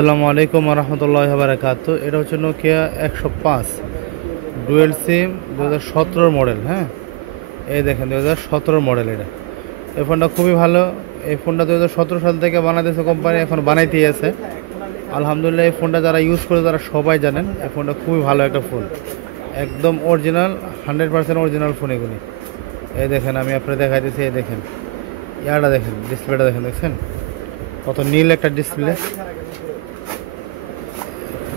আসসালামু আলাইকুম রহমতুল্লাহ বারাকাতু। এটা হচ্ছে নোকিয়া 105 ডুয়েল সিম 2017 মডেল। হ্যাঁ, এই দেখেন 2017 মডেল। এই ফোনটা খুবই ভালো। এই ফোনটা 2017 সাল থেকে বানাইতেছে কোম্পানি, এখন বানাইতেই আছে। আলহামদুলিল্লাহ, এই ফোনটা যারা ইউজ করে তারা সবাই জানেন এই ফোনটা খুবই ভালো একটা ফোন, একদম অরিজিনাল, 100% অরিজিনাল ফোন এগুলি। এই দেখেন, আমি আপনাকে দেখাইতেছি। এই দেখেন, ইয়াটা দেখেন, ডিসপ্লেটা দেখেন, দেখছেন কত নীল একটা ডিসপ্লে।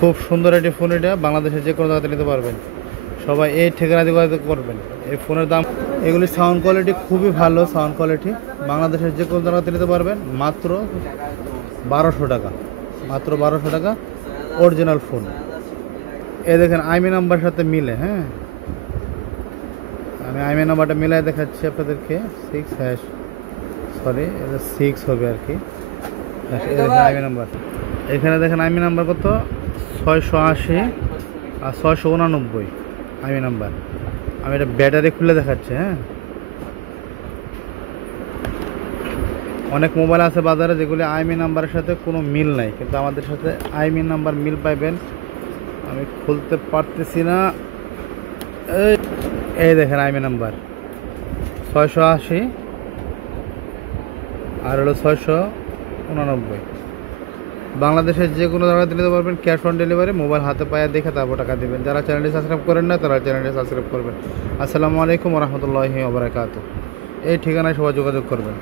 খুব সুন্দর একটি ফোন। এটা বাংলাদেশের যে কোনো জায়গাতে নিতে পারবেন, সবাই এই ঠিকানা যোগাযোগ করবেন। এই ফোনের দাম, এগুলি সাউন্ড কোয়ালিটি খুবই ভালো। সাউন্ড কোয়ালিটি বাংলাদেশের যে কোনো জায়গাতে নিতে পারবেন মাত্র 1200 টাকা। মাত্র 1200 টাকা, অরিজিনাল ফোন। এ দেখেন আইমি নাম্বার সাথে মিলে। হ্যাঁ, আমি আইমি নাম্বারটা মিলাই দেখাচ্ছি আপনাদেরকে। 6 সরি, এটা 6 হবে আর কি। এই দেখেন আইমি নাম্বার, এখানে দেখেন আইমি নাম্বার কত, 680 আর 689 আইমি নাম্বার। আমি এটা ব্যাটারি খুলে দেখাচ্ছি। হ্যাঁ, অনেক মোবাইল আছে বাজারে যেগুলি আইমি নাম্বারের সাথে কোনো মিল নাই, কিন্তু আমাদের সাথে আইমি নাম্বার মিল পাইবেন। আমি খুলতে পারতেছি না। এই দেখেন আইমি নাম্বার 680 আর হলো 689। বাংলাদেশের যে কোনো জায়গাতে নিতে পারবেন, ক্যাশ অন ডেলিভারি। মোবাইল হাতে পায়ে দেখে তারপর টাকা দেবেন। যারা চ্যানেলটি সাবস্ক্রাইব করেন না তারা চ্যানেলটি সাবস্ক্রাইব করবেন। আসসালামু আলাইকুম রহমতুল্লাহি ওয়া বারাকাতুহু। এই ঠিকানায় সবাই যোগাযোগ করবেন।